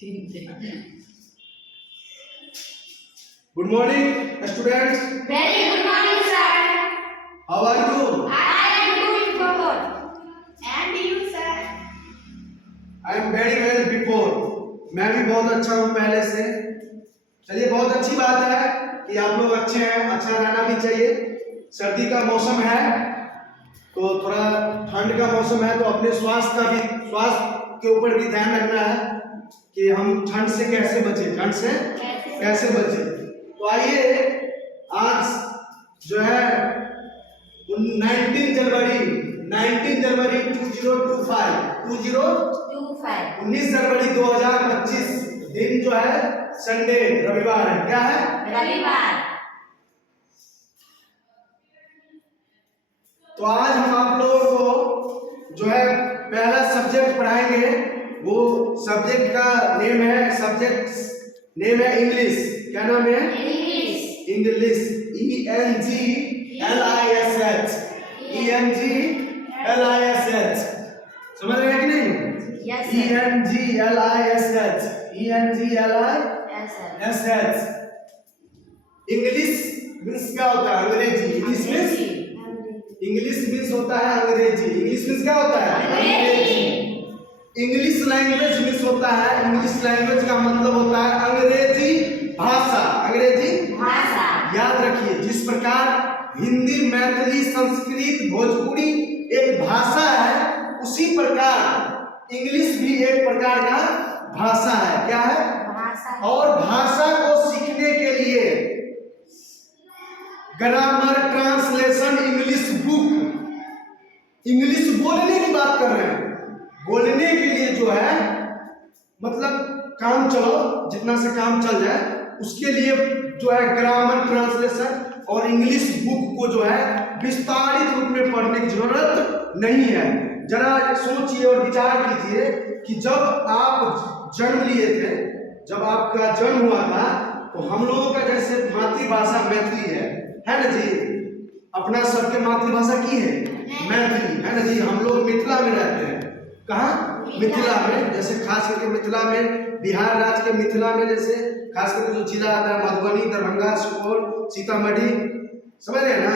Good morning, students. Very good morning, sir. How are you? I am good, good. And you, sir? I am very well before. मैं भी बहुत अच्छा हूँ पहले से। चलिए, बहुत अच्छी बात है कि आप लोग अच्छे हैं। अच्छा रहना भी चाहिए। सर्दी का मौसम है तो थोड़ा ठंड का मौसम है तो अपने स्वास्थ्य के ऊपर भी ध्यान रखना है कि हम ठंड से कैसे बचें, ठंड से कैसे बचें। तो आइए, आज जो है 19 जनवरी 2025 दिन जो है संडे, रविवार है। क्या है? रविवार। तो आज हम आप लोगों को जो है पहला सब्जेक्ट पढ़ाएंगे। वो सब्जेक्ट का नेम है इंग्लिश। क्या नाम है? इंग्लिश। ENGLISH। समझ रहे हैं कि नहीं? Yes, ENGLISH। इंग्लिश मीन्स क्या होता है? अंग्रेजी। इंग्लिश मीन्स होता है अंग्रेजी। इंग्लिश मीन्स क्या होता है? अंग्रेजी। इंग्लिश लैंग्वेज मीन्स होता है, इंग्लिश लैंग्वेज का मतलब होता है अंग्रेजी भाषा। अंग्रेजी भाषा। याद रखिए, जिस प्रकार हिंदी, मैथिली, संस्कृत, भोजपुरी एक भाषा है, उसी प्रकार इंग्लिश भी एक प्रकार का भाषा है। क्या है? भाषा। और भाषा को सीखने के लिए grammar, translation, English book, English बोलने की बात कर रहे हैं। बोलने के लिए जो है मतलब काम चलो, जितना से काम चल जाए, उसके लिए जो है ग्रामर, ट्रांसलेशन और इंग्लिश बुक को जो है विस्तारित रूप में पढ़ने की जरूरत नहीं है। जरा सोचिए और विचार कीजिए कि जब आप जन्म लिए थे, जब आपका जन्म हुआ था, तो हम लोगों का जैसे मातृभाषा मैथिली है ना जी? अपना सबके मातृभाषा की है मैथिली, है ना जी? हम लोग मिथिला में रहते हैं। कहाँ? मिथिला में। जैसे खास करके मिथिला में, बिहार राज्य के मिथिला में, जैसे खास करके जो जिला आता है मधुबनी, दरभंगा, सुपौल, सीतामढ़ी, समझ रहे हैं ना?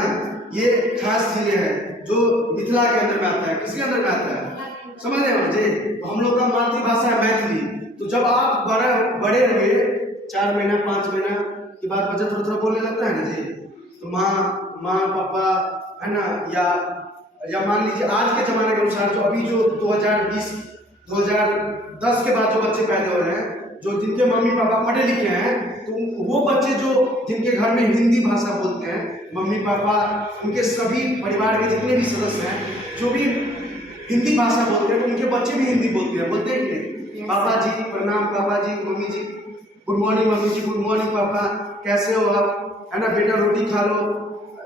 ये खास जिले हैं जो मिथिला के अंदर में आता है। किसके अंदर में आता है? समझ रहे हैं जी? तो हम लोग का मातृभाषा है मैथिली। तो जब आप बड़े हुए, 4 महीना 5 महीना के बाद बच्चा थोड़ा थोड़ा बोलने लगता है ना जी, तो माँ पापा, है ना, या मान लीजिए आज के जमाने के अनुसार जो अभी जो 2010 के बाद जो बच्चे पैदा हो रहे हैं, जो जिनके मम्मी पापा पढ़े लिखे हैं, तो वो बच्चे जो जिनके घर में हिंदी भाषा बोलते हैं, मम्मी पापा, उनके सभी परिवार के जितने भी सदस्य हैं जो भी हिंदी भाषा बोलते हैं, तो उनके बच्चे भी हिंदी बोलते हैं कि नहीं? पापा जी प्रणाम, पापा जी, मम्मी जी गुड मॉर्निंग, मम्मी जी गुड मॉर्निंग, पापा कैसे हो आप, है ना बेटा, रोटी खा लो।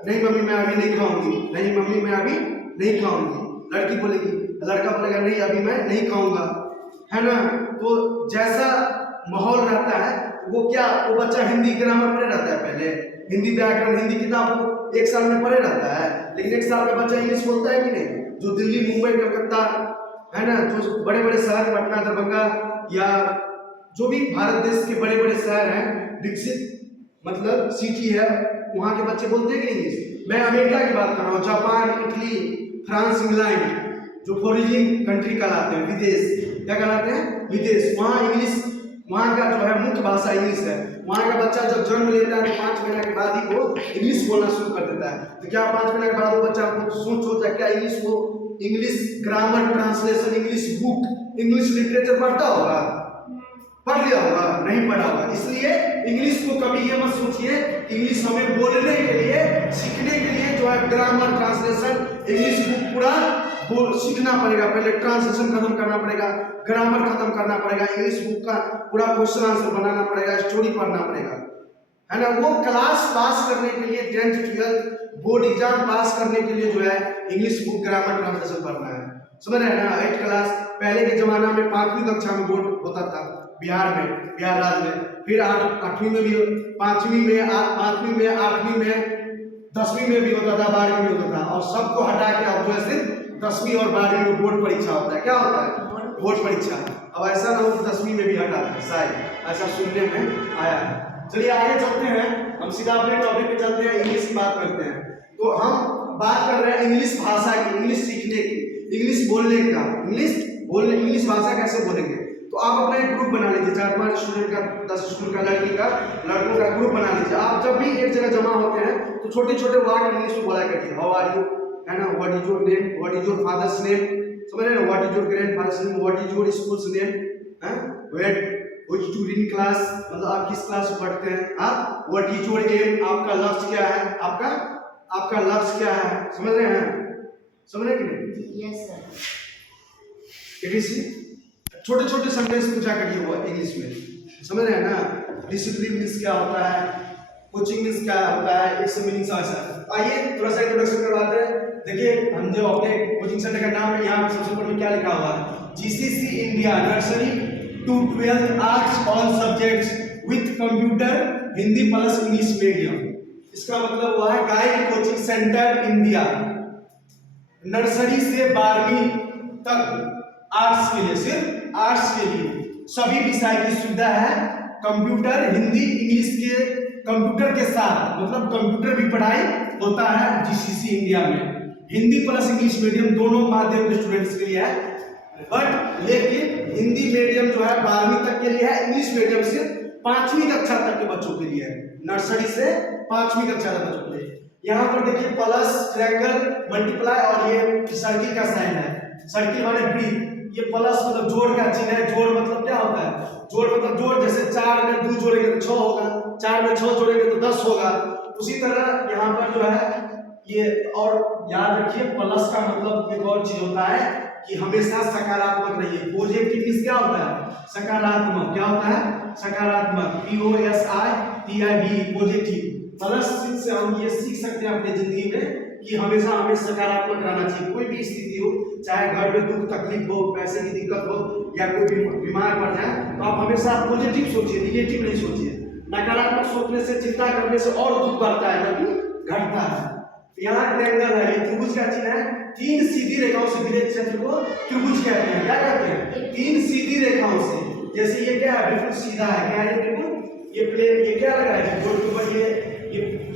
नहीं मम्मी मैं अभी नहीं खाऊंगी। नहीं मम्मी मैं अभी नहीं खाऊंगी। लड़की बोलेगी, लड़का बोलेगा नहीं अभी मैं नहीं खाऊंगा, है ना? तो जैसा माहौल रहता है वो बच्चा हिंदी ग्रामर पढ़े रहता है, पहले हिंदी व्याकरण, हिंदी किताब 1 साल में पढ़े रहता है। लेकिन 1 साल का बच्चा इंग्लिश बोलता है कि नहीं? जो दिल्ली, मुंबई, कलकत्ता, है ना, जो बड़े बड़े शहर, पटना, दरभंगा, या जो भी भारत देश के बड़े बड़े शहर हैं, विकसित मतलब सिटी है, वहाँ के बच्चे बोलते हैं कि इंग्लिश। मैं अमेरिका की बात कर रहा हूँ, जापान, इटली, फ्रांस, इंग्लैंड, जो फॉरेन कंट्री कहलाते हैं, विदेश। क्या कहलाते हैं? विदेश। वहाँ इंग्लिश, वहाँ का जो है मुख्य भाषा इंग्लिश है। वहाँ का बच्चा जब जन्म लेता है तो 5 महीने के बाद ही वो इंग्लिश बोलना शुरू कर देता है। तो क्या 5 महीने के बाद वो बच्चा सोचता है क्या English grammar, translation, English book, English literature पढ़ता होगा? पढ़ लिया होगा? नहीं पढ़ा होगा। इसलिए इंग्लिश को कभी ये मत सोचिए, इंग्लिश हमें बोलने के लिए, सीखने के लिए जो है ग्रामर, ट्रांसलेशन, इंग्लिश बुक पूरा सीखना पड़ेगा। पहले ट्रांसलेशन खत्म करना पड़ेगा, ग्रामर खत्म करना पड़ेगा, इंग्लिश बुक का पूरा क्वेश्चन आंसर बनाना पड़ेगा, स्टोरी पढ़ना पड़ेगा, है ना? वो क्लास पास करने के लिए, 10th 12th बोर्ड एग्जाम पास करने के लिए जो है इंग्लिश बुक, ग्रामर, ट्रांसलेशन पढ़ना है। समझ रहे हैं ना? 8th क्लास पहले के जमाना में 5वीं कक्षा में बोर्ड होता था बिहार राज्य में। फिर 8वीं में भी, 5वीं में, 8वीं में, 10वीं में भी होता था, 12वीं में होता था। और सबको हटा के अब जो है सिर्फ 10वीं और 12वीं में बोर्ड परीक्षा होता है। क्या होता है? बोर्ड परीक्षा। अब ऐसा ना हो कि 10वीं में भी हटा दें, शायद ऐसा सुनने में आया है। चलिए आगे चलते हैं, हम सीधा अपने टॉपिक पे चलते हैं, इंग्लिश की बात करते हैं। तो हम बात कर रहे हैं इंग्लिश भाषा की, इंग्लिश सीखने की, इंग्लिश बोलने का, इंग्लिश भाषा कैसे बोलेंगे। तो आप अपना एक ग्रुप बना लीजिए, 4-5 स्टूडेंट का, 10 स्टूडेंट का, लड़कों का ग्रुप बना लीजिए। आप जब भी एक जगह जमा होते हैं तो छोटे छोटे वर्ड इंग्लिश में बोला करिए। हाउ आर यू, है ना, what is your name, what is your father's name, समझ रहे हैं ना, what is your grandfather's name, what is your school's name, where which to read class, मतलब आप किस क्लास में पढ़ते हैं, आप व्हाट इज योर एम, आपका लक्ष्य क्या है, आपका लक्ष्य क्या है, समझ रहे हैं, समझ रहे कि नहीं? Yes sir. एबीसी छोटे छोटे सेंटेंस पूछा करिए वो इंग्लिश में, समझ रहे हैं ना। डिसिप्लिन मीन्स क्या होता है, कोचिंग मीन्स क्या होता है, एक सब मीनिंग्स ऐसा। आइए थोड़ा सा इंट्रोडक्शन करवाते हैं। देखिए हम जो अपने कोचिंग सेंटर का नाम है, यहाँ सबसे ऊपर में क्या लिखा हुआ है, GCC India nursery to 12th arts all subjects with computer Hindi plus English medium. इसका मतलब हुआ है guide coaching centre India, nursery से 12वीं तक आर्ट्स के लिए, सिर्फ आर्ट्स के लिए सभी विषय की सुविधा है। कंप्यूटर हिंदी इंग्लिश के कंप्यूटर के साथ, मतलब कंप्यूटर भी पढ़ाई होता है GCC इंडिया में। हिंदी प्लस इंग्लिश मीडियम दोनों माध्यम के स्टूडेंट्स के लिए है, बट लेकिन हिंदी मीडियम जो है 12वीं तक के लिए है, इंग्लिश मीडियम सिर्फ 5वीं कक्षा तक के बच्चों के लिए है, नर्सरी से 5वीं कक्षा तक बच्चों के लिए। यहाँ पर देखिए प्लस, ट्रायंगल, मल्टीप्लाई और ये सर्किल का साइन है, सर्किल माने ब्रीथ, ये प्लस मतलब जोड़ का चिन्ह है। जोड़ मतलब क्या होता है, जोड़ मतलब जोड़, जैसे 4 में 2 जोड़ेंगे तो 6 होगा, 4 में 6 जोड़ेंगे तो 10 होगा। उसी तरह यहाँ पर जो है ये, और याद रखिए प्लस का मतलब एक और चीज होता है कि हमेशा सकारात्मक रहिए। पॉजिटिव मींस क्या होता है, सकारात्मक, क्या होता है, सकारात्मक, POSITIV पॉजिटिव। प्लस से हम ये सीख सकते हैं अपनी जिंदगी में कि हमेशा हमें सकारात्मक रहना चाहिए। कोई भी स्थिति हो, चाहे घर में दुख तकलीफ हो, पैसे की दिक्कत हो, या कोई बीमार पड़ जाए, तो आप हमेशा पॉजिटिव सोचिए, निगेटिव नहीं सोचिए। नकारात्मक सोचने से, चिंता करने से और दुख बढ़ता है, जबकि घटता है। यहाँ ट्रायंगल है, ये त्रिभुज का चिन्ह है। 3 सीधी रेखाओं से घिरे क्षेत्र को त्रिभुज कहते हैं। क्या कहते हैं, 3 सीधी रेखाओं से। जैसे ये क्या है, बिल्कुल सीधा है, क्या है, बिल्कुल ये प्लेट, ये क्या लगा है बोर्ड के ऊपर,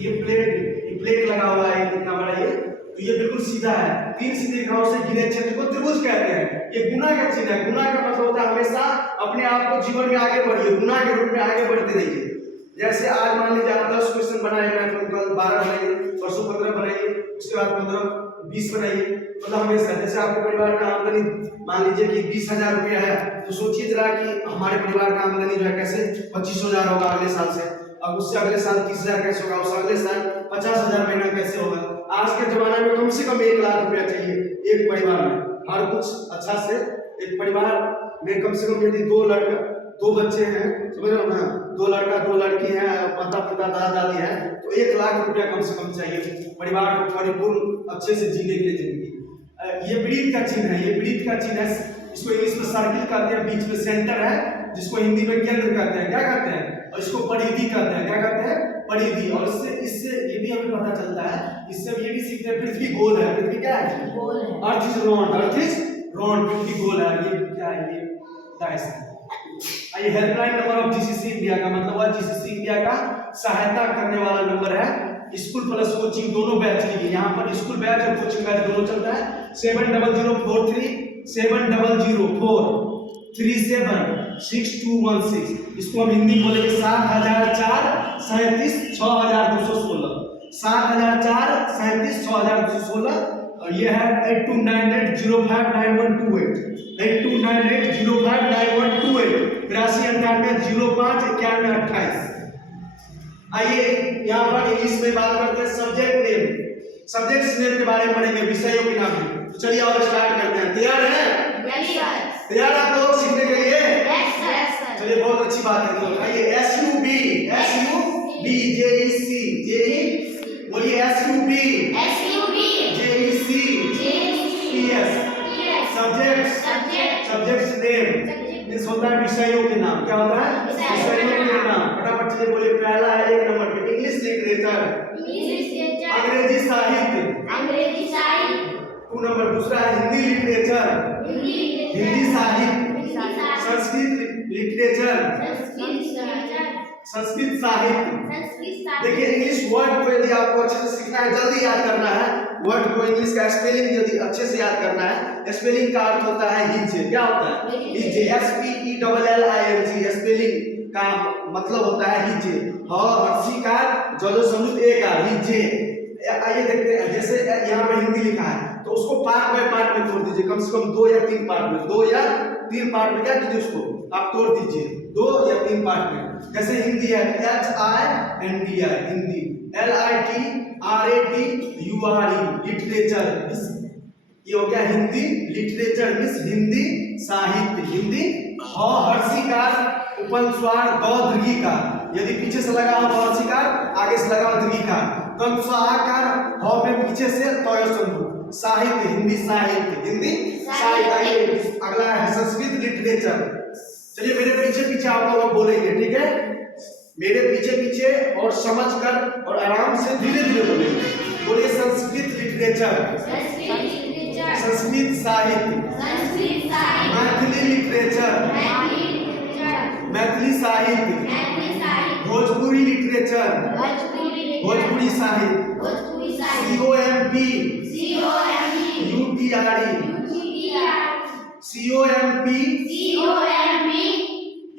ये प्लेट लगा हुआ है इतना बड़ा, ये तो ये बिल्कुल सीधा है। 3 सीधी रेखाओं से घिरे क्षेत्र को त्रिभुज कहते हैं। ये गुना का चिन्ह है। गुना का मतलब होता है हमेशा अपने आप को जीवन में आगे बढ़िए, गुना के रूप में आगे बढ़ते रहिए। जैसे आज मान लीजिए आप 10 क्वेश्चन बनाए, कल 12 बनाइए, परसों 15 बनाइए, उसके बाद 15-20 बनाइए, मतलब हमेशा। जैसे आपके परिवार का आमदनी मान लीजिए कि 20,000 रुपया है, तो सोचिए जरा कि हमारे परिवार का आमदनी जो है कैसे 25,000 होगा अगले साल से, अब उससे अगले साल 30,000 कैसे होगा, उससे अगले साल 50,000 महीना कैसे होगा। आज के जमाने में कम से कम 1 लाख रुपया चाहिए एक परिवार में, हर कुछ अच्छा से। एक परिवार में कम से कम यदि 2 बच्चे हैं, समझ रहे हो ना, 2 लड़का 2 लड़की हैं, माता पिता दादा दादी हैं, तो 1 लाख रुपया कम से कम चाहिए परिवार को परिपूर्ण अच्छे से जीने के लिए जिंदगी। ये ब्रीथ का चिन्ह है, ये ब्रीथ का चिन्ह है। इसको इंग्लिश में सर्किल कहते हैं, बीच में सेंटर है, जिसको हिंदी में केंद्र कहते हैं। क्या कहते हैं, और इसको परिधि कहते हैं। क्या कहते हैं, परिधि। और इससे ये भी हमें पता चलता है, इससे ये भी सीखते हैं पृथ्वी गोल है। पृथ्वी क्या है, गोल है। Earth is round, earth is round, पृथ्वी गोल है। ये क्या है, ये डाइस है। ये helpline number of GCC India का मतलब हुआ GCC इंडिया का सहायता करने वाला नंबर है। स्कूल प्लस कोचिंग दोनों बैच लीजिए, यहाँ पर स्कूल बैच और कोचिंग बैच दोनों चलता है। 7004 6216। इसको हम हिंदी बोलेंगे 7004 37 6216, 7004 37 6216। और ये है 8298059128, 8298059128, 8398059128। आइए यहाँ पर इंग्लिश में बात करते हैं सब्जेक्ट नेम। सब्जेक्ट्स नेम के बारे में पढ़ेंगे, विषयों के नाम। तो चलिए और स्टार्ट करते हैं। तैयार हैं? Yes sir. तैयार आप लोग सीखने के लिए? Yes sir. चलिए बहुत अच्छी बात है। तो आइए SUB JEC बोलिए SUB JEC PS। Subjects name इस होता है विषयों के नाम। क्या होता है, विषयों के नाम। फटाफट चलिए बोलिए। पहला है 1 नंबर पे इंग्लिश लिटरेचर, अंग्रेजी साहित्य। 2 नंबर दूसरा है हिंदी लिटरेचर, हिंदी साहित्य, संस्कृत लिटरेचर, संस्कृत साहित्य। देखिए इंग्लिश वर्ड को यदि आपको अच्छे से सीखना है, जल्दी याद करना है, वर्ड को इंग्लिश का स्पेलिंग यदि अच्छे से याद करना है, स्पेलिंग का अर्थ होता है हिज्जे। क्या होता है? हिज्जे, SPELLING। स्पेलिंग का मतलब होता है हिज्जे। हर्षिकार जलो समुद्र एक हिज्जे। आइए देखते हैं, जैसे यहाँ पे हिंदी लिखा है तो उसको पार्ट बाय पार्ट में तोड़ दीजिए, कम से कम 2 या 3 पार्ट में, 2 या 3 पार्ट में क्या कीजिए, उसको आप तोड़ दीजिए 2 या 3 पार्ट में। जैसे हिंदी है HINDI हिंदी, LITERATURE लिटरेचर, ये हो गया हिंदी लिटरेचर मींस हिंदी साहित्य। हिंदी हर्षिकार उपस्वार ग दीर्घिकार, यदि पीछे से लगा हो हर्षिकार, आगे से लगा हो दीर्घिकार। कंसाकार ह पे पीछे से तय संधु, साहित्य हिंदी साहित्य, हिंदी साहित्य। अगला है संस्कृत लिटरेचर। चलिए मेरे पीछे पीछे आप लोग बोलेंगे, ठीक है? मेरे पीछे पीछे और समझकर और आराम से धीरे धीरे बोलेंगे। बोलिए संस्कृत लिटरेचर, संस्कृत साहित्य, मैथिली लिटरेचर, मैथिली साहित्य, भोजपुरी लिटरेचर, भोजपुरी साहित्य, COMP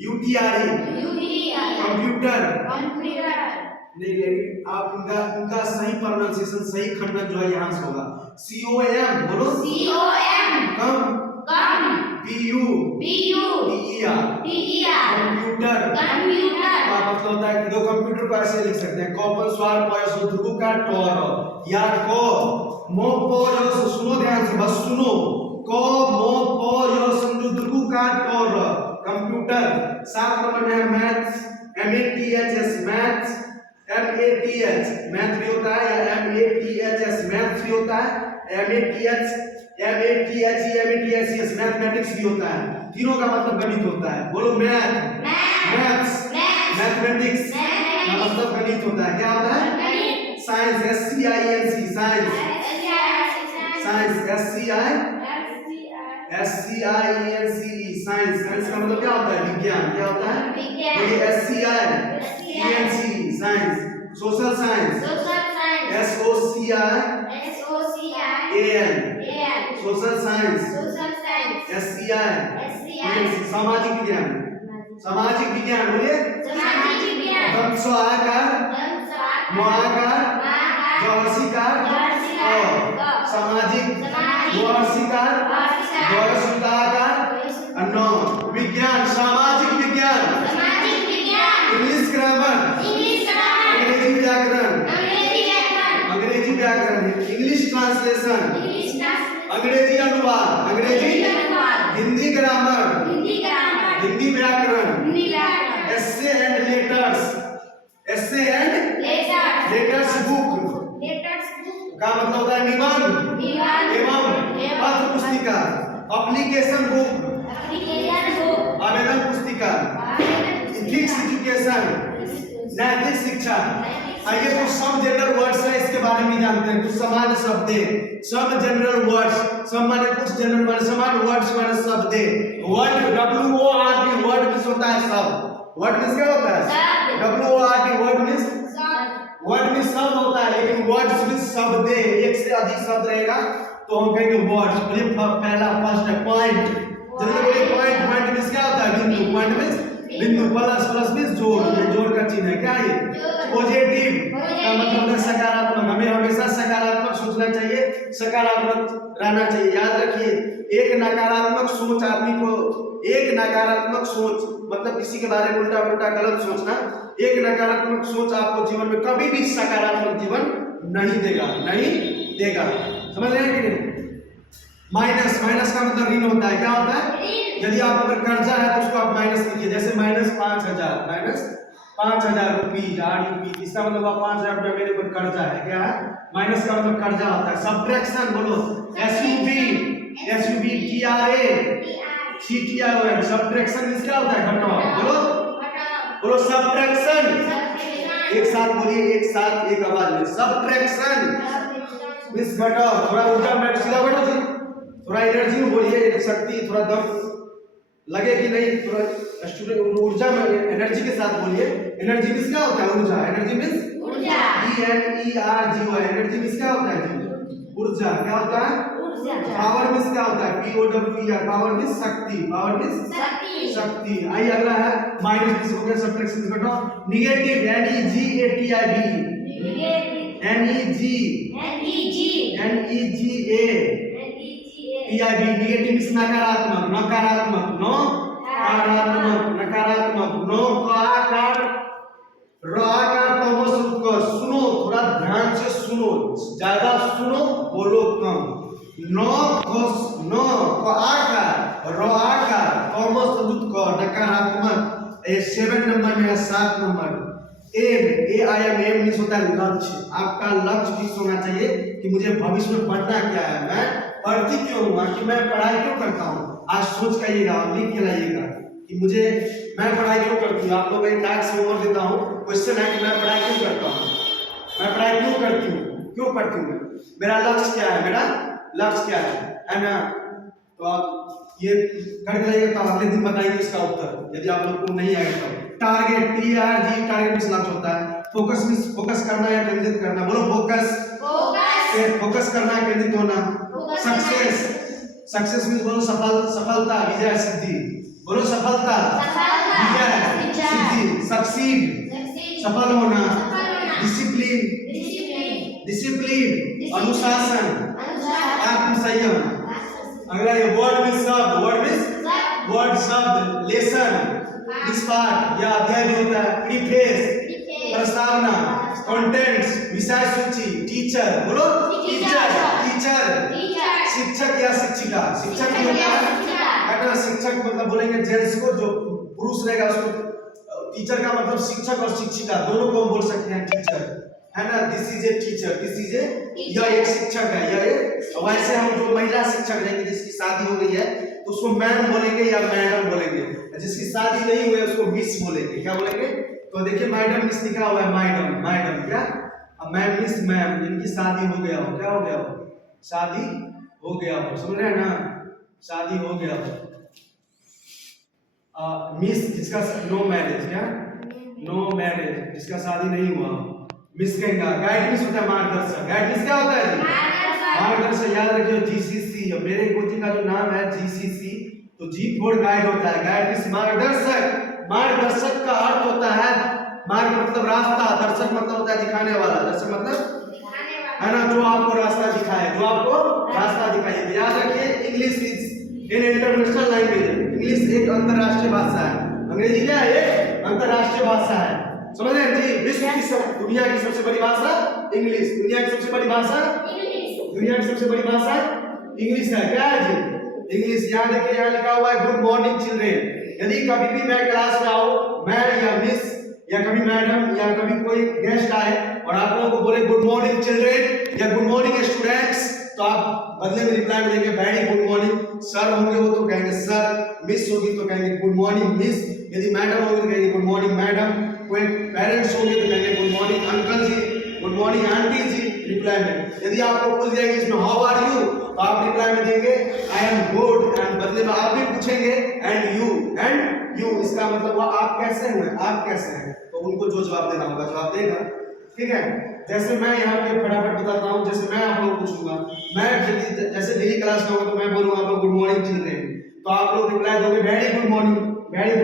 UTRE कंप्यूटर। नहीं लेकिन आप इनका सही प्रोनाउंसिएशन, सही खंडन जो है यहाँ से होगा। COM बोलो, कम PUTER कंप्यूटर। का मतलब होता है कि दो कंप्यूटर को ऐसे लिख सकते हैं, कॉपर स्वार पयस ध्रुव का टोर या को मो पयस, सुनो ध्यान से, बस सुनो, को मो पयस ध्रुव का टोर कंप्यूटर। 7 नंबर में है maths, MATHS maths, MATH math भी होता है, या MATHS मैथ भी होता है, MATHES मैथमेटिक्स भी होता है। तीनों का मतलब गणित होता है। बोलो मैथ, मैथ्स, मैथमेटिक्स का मतलब गणित होता है। क्या होता है? Science, SCIENC science, science SCIENCE science. Science का मतलब क्या होता है? विज्ञान। क्या होता है? बोलिए SCIENC science. Social science, SOCIAL social science, SCIENC सामाजिक विज्ञान, सामाजिक विज्ञान। बोलिए दंशाकार, महाकार, जहर्षिकार, सामाजिक, वर्षिकार, वर्षुताकार, विज्ञान, सामाजिक विज्ञान, इंग्लिश ग्रामर, अंग्रेजी व्याकरण, इंग्लिश ट्रांसलेशन, अंग्रेजी अनुवाद, हिंदी ग्रामर, हिंदी व्याकरण, एस्से एंड लेटर्स बुक का मतलब होता है निबंध एवं पत्र पुस्तिका, एप्लीकेशन बुक आवेदन पुस्तिका, इथिक्स एजुकेशन नैतिक शिक्षा। आइए कुछ सब जनरल वर्ड्स है, इसके बारे में जानते हैं। कुछ सामान्य शब्द, सब जनरल वर्ड्स, सब माने कुछ जनरल वर्ड, सामान्य वर्ड्स माने शब्द। वर्ड WORD वर्ड मींस होता है सब। वर्ड मींस क्या होता है? WORD वर्ड मींस शब्द होता है, लेकिन वर्ड्स मींस शब्द। एक से अधिक शब्द रहेगा तो हम कहेंगे वर्ड्स। बोलिए पहला फर्स्ट है पॉइंट। जल्दी बोलिए पॉइंट। पॉइंट मींस क्या होता है? बिंदु। पॉइंट मींस बिंदु। प्लस मींस जोड़, ये जोड़ का चिन्ह है। क्या ये? पॉजिटिव का मतलब होता है सकारात्मक। हमें हमेशा सकारात्मक सोचना चाहिए, सकारात्मक रहना चाहिए। याद रखिए, एक नकारात्मक सोच आदमी को, एक नकारात्मक सोच मतलब किसी के बारे में उल्टा पुल्टा गलत सोचना, एक नकारात्मक सोच आपको जीवन में कभी भी सकारात्मक जीवन नहीं देगा। समझ रहे हैं कि नहीं? माइनस का मतलब ऋण होता है। क्या होता है? यदि आप अगर कर्जा है तो उसको आप माइनस लिखिए, जैसे -5,000 रुपये, इसका मतलब आप 5,000 रुपया मेरे ऊपर कर्जा है। क्या है? माइनस का मतलब कर्जा होता है। सब्ट्रैक्शन बोलो, SUBTRACTION सब्ट्रैक्शन मींस क्या होता है? घटाओ। बोलो सब्ट्रैक्शन। एक साथ बोलिए, एक साथ एक आवाज में, सब्ट्रैक्शन मींस घटाओ। थोड़ा उल्टा बैठ, सीधा बैठो जी। थोड़ा एनर्जी में बोलिए, शक्ति, थोड़ा दम लगे कि नहीं, थोड़ा स्टूडेंट ऊर्जा में एनर्जी के साथ बोलिए। एनर्जी मींस क्या होता है? ऊर्जा। एनर्जी मींस ऊर्जा। ENERGY। एनर्जी मींस क्या होता है जी? ऊर्जा। क्या होता है? ऊर्जा। पावर मींस क्या होता है? POWER। पावर मींस शक्ति। पावर मींस शक्ति। शक्ति। आइए अगला है माइनस हो गया, सब्ट्रैक्शन घटाओ। Negative NEGATIV। TIV। Negative means नकारात्मक। नकारात्मक। नकारात्मक। नकारात्मक। नो का आकार, र आकार, तमस रुक। सुनो, थोड़ा ध्यान से सुनो, ज्यादा सुनो, बोलो कम। नो कोस, नो का आकार, र आकार, तमस रुक, नकारात्मक। ये 7 नंबर में है। 7 नंबर एम मींस होता है लक्ष्य। आपका लक्ष्य फिक्स होना चाहिए कि मुझे भविष्य में पढ़ना क्या है, मैं पढ़ती क्यों हूँ, कि मैं पढ़ाई क्यों करता हूँ। आज सोच कर लिख के लाइएगा कि मुझे मैं पढ़ाई क्यों करती हूँ। आप लोग एक टास्क होमवर्क देता हूँ, क्वेश्चन है कि मैं पढ़ाई क्यों करता हूँ, मैं पढ़ाई क्यों करती हूँ, क्यों पढ़ती हूँ, मेरा लक्ष्य क्या है, मेरा लक्ष्य क्या है ना। तो आप ये करके लाइएगा, तो अगले दिन बताएंगे इसका उत्तर, यदि आप लोग को नहीं आएगा तो। टारगेट, TRG, टारगेट मींस लक्ष्य होता है। फोकस मींस फोकस करना या केंद्रित करना। बोलो फोकस। फोकस करना, केंद्रित होना। सक्सेस, सक्सेस मींस बोलो सफलता, विजय, सिद्धि। बोलो सफलता, विजय, सिद्धि। सक्सीड, सफल होना। डिसिप्लिन, अनुशासन, आत्मसंयम। अगला ये वर्ड मींस शब्द। वर्ड शब्द। लेसन इस पाठ या अध्याय भी होता है। प्रीफेस, प्रस्तावना। कंटेंट्स, विषय सूची। टीचर, बोलो टीचर। शिक्षक या शिक्षिका, शिक्षक भी होता है। शिक्षक मतलब बोलेंगे जेंट्स को, जो पुरुष रहेगा उसको टीचर का मतलब शिक्षक और शिक्षिका दोनों को हम बोल सकते हैं टीचर, है ना। This is a teacher, this is a, यह एक शिक्षक है, यह एक। वैसे हम जो महिला शिक्षक रहेंगे, जिसकी शादी हो गई है तो उसको मैम बोलेंगे या मैडम बोलेंगे। जिसकी शादी नहीं हुई है उसको मिस बोलेंगे। क्या बोलेंगे? तो देखिए मैडम मिस लिखा हुआ है। मैडम क्या? अब मैम मिस मैम, इनकी शादी हो गया हो। क्या हो गया हो? शादी हो गया हो। समझ रहे हैं ना? शादी हो गया हो। मिस जिसका नो मैरिज, क्या नो मैरिज, जिसका शादी नहीं हुआ मिस कहेंगे। गाइड मिस होता है मार्गदर्शक। गाइड मिस क्या होता है? मार्गदर्शक। याद रखिए GCC, मेरे कोचिंग का जो नाम है GCC, तो G फॉर गाइड होता है। गाइड मिस मार्गदर्शक। मार्गदर्शक का अर्थ होता है, मार्ग मतलब रास्ता, दर्शक मतलब होता है दिखाने वाला। दर्शक मतलब है ना, जो आपको रास्ता दिखाए, जो आपको रास्ता दिखाए। याद रखिए English is in international language. English एक अंतरराष्ट्रीय भाषा है। अंग्रेजी क्या है? एक अंतरराष्ट्रीय भाषा है। समझ रहे हैं जी? विश्व की दुनिया की सबसे बड़ी भाषा इंग्लिश। दुनिया की सबसे बड़ी भाषा दुनिया की सबसे बड़ी भाषा इंग्लिश है। क्या है जी? इंग्लिश। यहाँ देखिए, यहाँ लिखा हुआ है गुड मॉर्निंग चिल्ड्रेन। यदि कभी भी मैं क्लास में आऊँ, मैं या मिस या कभी मैडम या कभी कोई गेस्ट आए और आप लोगों को बोले गुड मॉर्निंग चिल्ड्रेन या गुड मॉर्निंग स्टूडेंट्स, तो आप बदले में रिप्लाई में देंगे वेरी गुड मॉर्निंग। सर होंगे वो तो कहेंगे सर, मिस होगी तो कहेंगे गुड मॉर्निंग मिस, यदि मैडम होगी तो कहेंगे गुड मॉर्निंग मैडम, कोई पेरेंट्स होंगे तो कहेंगे गुड मॉर्निंग अंकल जी, गुड मॉर्निंग आंटी जी रिप्लाई में। यदि आपको पूछ दिया इंग्लिश में हाउ आर यू, तो आप रिप्लाई में देंगे आई एम गुड, एंड बदले में आप भी पूछेंगे एंड यू, इसका मतलब वो आप कैसे हैं, आप कैसे हैं, तो उनको जो जवाब देना होगा जवाब देगा। ठीक है, जैसे मैं यहाँ पे फटाफट बताता हूँ, जैसे मैं आप लोग पूछूंगा, मैं जैसे डेली क्लास में होगा तो मैं बोलूंगा आप लोग गुड मॉर्निंग चिल्ड्रेन, तो आप लोग रिप्लाई दोगे वेरी गुड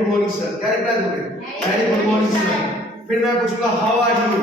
मॉर्निंग सर। क्या रिप्लाई दोगे? Very good morning sir. फिर मैं पूछूंगा हाउ आर यू,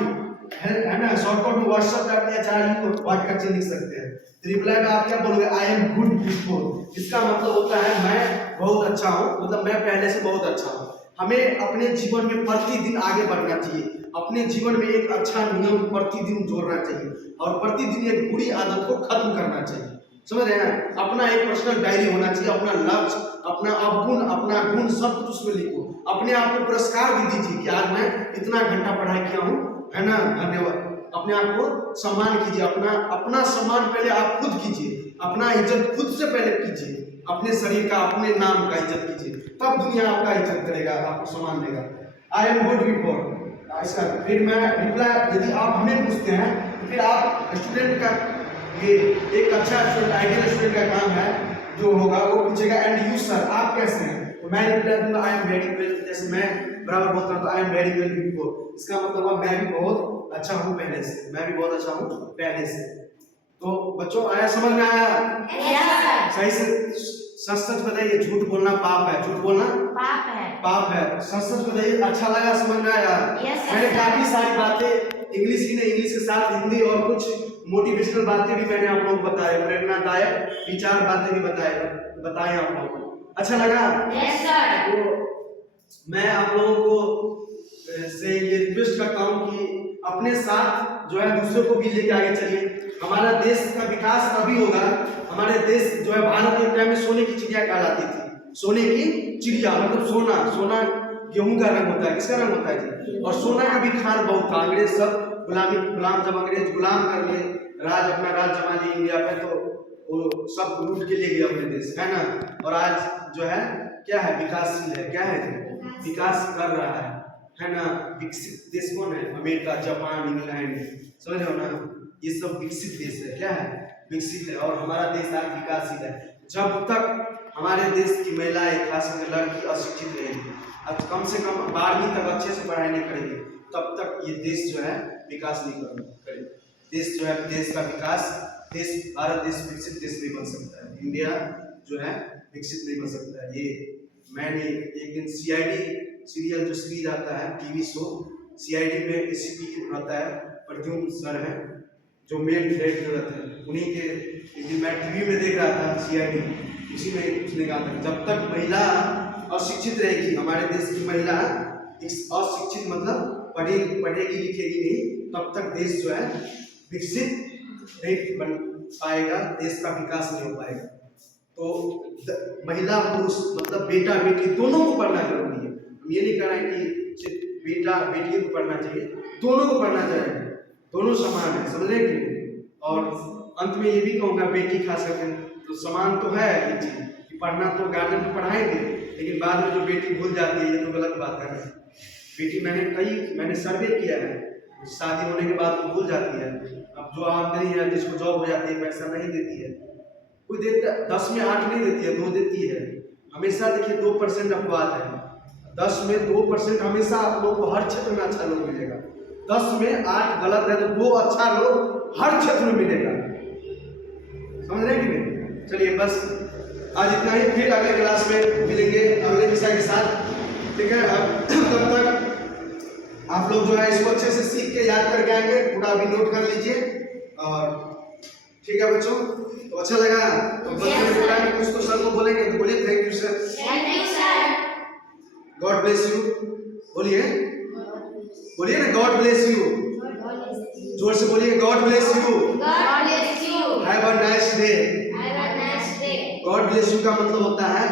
है ना, शॉर्टकट में व्हाट्सएप पे अपने HRU वाक्य का चिन्ह लिख सकते हैं। तो रिप्लाई में आप क्या बोलोगे? I am good before. इसका मतलब होता है मैं बहुत अच्छा हूँ, मतलब मैं पहले से बहुत अच्छा हूँ। हमें अपने जीवन में प्रतिदिन आगे बढ़ना चाहिए, अपने जीवन में एक अच्छा नियम प्रतिदिन जोड़ना चाहिए और प्रतिदिन एक बुरी आदत को खत्म करना चाहिए। समझ रहे हैं? अपना एक पर्सनल डायरी होना चाहिए, अपना लक्ष्य, अपना अवगुण, अपना गुण सब कुछ उसमें लिखो। अपने आप को पुरस्कार भी दीजिए कि आज मैं इतना घंटा पढ़ाई किया हूँ, है ना, धन्यवाद। अपने आप को सम्मान कीजिए, अपना सम्मान पहले आप खुद कीजिए, अपना इज्जत खुद से पहले कीजिए, अपने शरीर का, अपने नाम का इज्जत कीजिए, तब दुनिया आपका इज्जत करेगा, आपको सम्मान देगा। आई एम गुड बिफोर ऐसा। फिर मैं रिप्लाई, यदि आप हमें पूछते हैं तो फिर आप स्टूडेंट का ये एक अच्छा स्टूडेंट, आइडियल स्टूडेंट का काम है जो होगा वो पूछेगा एंड यू सर आप कैसे हैं, तो मैं रिप्लाई दूंगा आई एम वेरी वेल। जैसे मैं बराबर बोलता हूँ तो I am very well before, इसका मतलब हुआ मैं भी बहुत अच्छा हूँ पहले से, मैं भी बहुत अच्छा हूँ पहले से। तो बच्चों आया, समझ में आया? Yes, sir. सही से सच सच बताइए, झूठ बोलना पाप है, झूठ बोलना पाप है। पाप है। सच सच बताइए, अच्छा लगा, समझ में आया? Yes, sir. मैंने काफी सारी बातें इंग्लिश ही नहीं, इंग्लिश के साथ हिंदी और कुछ मोटिवेशनल बातें भी मैंने आप लोगों को बताए, प्रेरणादायक विचार बातें भी बताए आप लोगों को। अच्छा लगा? Yes, sir. तो मैं आप लोगों को से ये रिक्वेस्ट करता हूँ कि अपने साथ जो है दूसरों को भी लेके आगे चलिए। हमारा देश का विकास तभी होगा, हमारे देश जो है भारत के टाइम में सोने की चिड़िया कहलाती थी। सोने की चिड़िया मतलब सोना, सोना गेहूं का रंग होता है, किसका रंग होता है जी? और सोना का भी खान बहुत था। अंग्रेज सब गुलाम, जब अंग्रेज गुलाम कर लिए, अपना राज जमा लिए इंडिया पे, तो वो सब लूट के ले गए अपने देश, है ना। और आज जो है क्या है, विकासशील है, क्या है जी? विकास कर रहा है ना। विकसित देश कौन है? अमेरिका, जापान, इंग्लैंड, समझ रहे हो ना, ये सब विकसित देश है। क्या है? विकसित है। और हमारा देश आज विकासशील है। जब तक हमारे देश की महिलाएं, खासकर लड़की अशिक्षित रहेगी, अब कम से कम 12वीं तक अच्छे से पढ़ाई नहीं करेगी, तब तक ये देश जो है विकास नहीं करेगा। देश जो है, देश का विकास, देश भारत देश विकसित देश नहीं बन सकता है, इंडिया जो है विकसित नहीं बन सकता है। ये मैंने एक दिन सीआईडी सीरियल जो सीरीज आता है, टीवी शो सीआईडी में एसीपी रहता है, प्रद्युम्न सर है जो मेन डायरेक्टर रहते हैं, उन्हीं के एक दिन मैं टीवी में देख रहा था सीआईडी, उसी में उसने कहा था जब तक महिला अशिक्षित रहेगी, हमारे देश की महिला अशिक्षित मतलब पढ़ेगी लिखेगी नहीं, तब तक देश जो है विकसित नहीं बन पाएगा, देश का विकास नहीं हो पाएगा। तो महिला पुरुष मतलब बेटा बेटी दोनों को पढ़ना जरूरी है। हम ये नहीं कह रहे हैं कि सिर्फ बेटा बेटी को पढ़ना चाहिए, दोनों को पढ़ना चाहिए, दोनों समान है, समझ रहे कि। और अंत में ये भी कहूँगा, बेटी खास करके तो समान तो है ये चीज कि पढ़ना तो गार्जियन को पढ़ाएंगे, लेकिन बाद में जो बेटी भूल जाती है, ये तो गलत बात है। बेटी मैंने सर्वे किया है, शादी होने के बाद वो भूल जाती है। अब जो आमदनी है, जिसको जॉब हो जाती है, पैसा नहीं देती है, कोई देता 10 में 8 नहीं देती है, 2 देती है। हमेशा देखिए 2% अपवाद है, 10 में 2% हमेशा आप लोग को हर क्षेत्र में अच्छा लोग मिलेगा। 10 में 8 गलत है तो 2 अच्छा लोग हर क्षेत्र में मिलेगा, समझ रहे कि नहीं। चलिए बस आज इतना ही, फिर अगले क्लास में मिलेंगे अगले विषय के साथ, ठीक है। अब तब तक आप लोग जो है इसको अच्छे से सीख के याद करके आएंगे, पूरा भी नोट कर लीजिए। और ठीक है बच्चों, तो अच्छा लगा तो कुछ तो सर को बोलेंगे तो बोलिए thank you sir, Thank you, sir. God bless you, बोलिए ना गॉड ब्लेस यू, जोर से बोलिए God bless you, God bless you. Have a nice day. Have a nice day. God bless you का मतलब होता है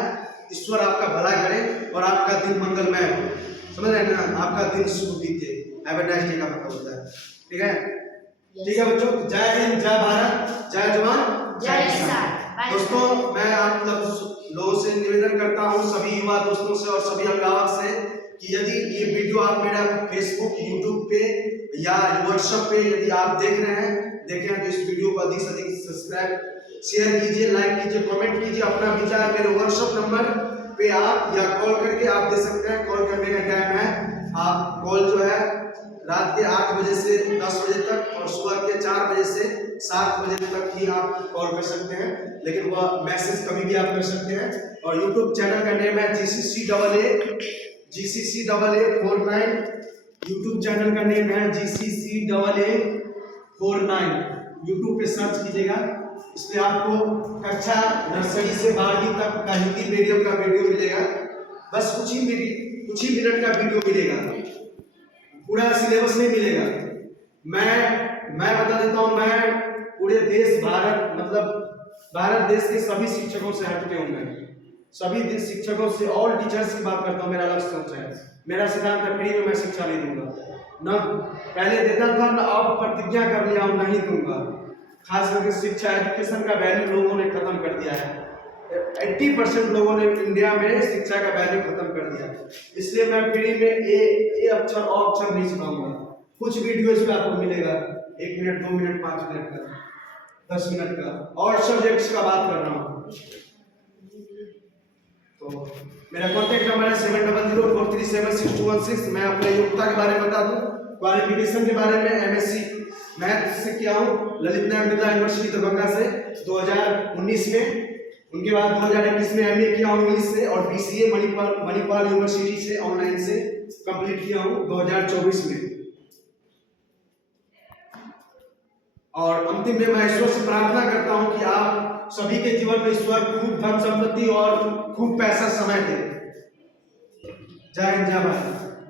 ईश्वर आपका भला करे और आपका दिन मंगलमय हो, समझ रहे हैं ना, आपका दिन शुभ बीते। हैव अ नाइस डे का मतलब होता है, ठीक है। ठीक है बच्चों, जय हिंद, जय भारत, जय जवान जय किसान। दोस्तों मैं आप लोगों से निवेदन करता हूं, सभी युवा दोस्तों से और सभी अभिभावक से, कि यदि ये वीडियो आप मेरा फेसबुक, यूट्यूब पे या व्हाट्सएप पे यदि आप देखें तो इस वीडियो को अधिक से अधिक सब्सक्राइब, शेयर कीजिए, लाइक कीजिए, कमेंट कीजिए। अपना विचार मेरे व्हाट्सएप नंबर पे आप या कॉल करके आप दे सकते हैं। कॉल करने का टाइम है, आप कॉल जो है रात के 8 बजे से 10 बजे तक और सुबह के 4 बजे से 7 बजे तक ही आप कॉल कर सकते हैं, लेकिन वह मैसेज कभी भी आप कर सकते हैं। और यूट्यूब चैनल का नेम है GCC AA49, यूट्यूब चैनल का नेम है GCC AA49, यूट्यूब पे सर्च कीजिएगा। इसमें आपको कक्षा नर्सरी से 12वीं तक का हिंदी मीडियम का वीडियो मिलेगा, बस कुछ ही मिनट का वीडियो मिलेगा, पूरा सिलेबस नहीं मिलेगा। मैं बता देता हूँ, मैं पूरे देश भारत देश के सभी शिक्षकों से हटके हूँ, मैं सभी शिक्षकों से, ऑल टीचर्स की बात करता हूँ। मेरा अलग सोच है, मेरा सिद्धांत है फ्री में मैं शिक्षा नहीं दूंगा, न पहले देता था न अब प्रतिज्ञा कर लिया हूँ नहीं दूंगा। खास करके शिक्षा, एजुकेशन का वैल्यू लोगों ने खत्म कर दिया है। 80% लोगों ने इंडिया में शिक्षा का वैल्यू खत्म कर दिया, इसलिए मैं फ्री में ए अक्षर अ अक्षर नहीं सिखाऊंगा। कुछ वीडियोज पे आपको मिलेगा 1 मिनट 2 मिनट 5 मिनट का, 10 मिनट का, और सब्जेक्ट्स का बात कर रहा हूँ। तो मेरा कॉन्टैक्ट नंबर है 7004376216। मैं अपने योग्यता के बारे में बता दूं, क्वालिफिकेशन के बारे में एमएससी मैथ से किया हूँ ललित नारायण मिथिला यूनिवर्सिटी दरभंगा से 2019 में। उनके बाद 2021 में एमए किया हूँ इंग्लिश से, और बीसीए मणिपाल यूनिवर्सिटी से ऑनलाइन से कंप्लीट किया हूँ 2024 में। और अंतिम में मैं ईश्वर से प्रार्थना करता हूँ कि आप सभी के जीवन में ईश्वर खूब धन संपत्ति और खूब पैसा समय दे। जय हिंद, जय भारत।